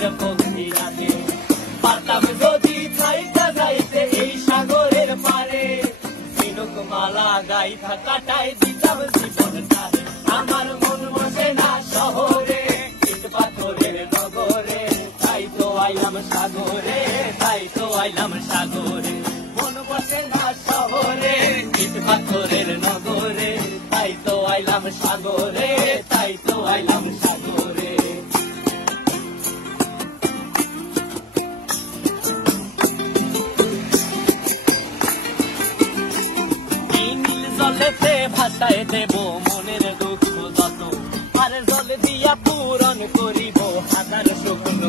সাগরের পক্ষীরাতে পারতাম যদি থাইকা যাইতে এই সাগরের পারে ঝিনুক মালা গাইথা কাটায় দিতাম জীবনটারে আমার মন বসে না শহরে ইট পাথরের নগরে তাই তো আইলাম সাগরে তাই তো আইলাম সাগরে মন বসে না শহরে ইট পাথরের নগরে তাই তো আইলাম সাগরে তাই তো আইলাম সাগরে জলেতে ভাষায় দেব মনের দুঃখ যত আর জল দিয়া পূরণ করিব হাজার শুকনো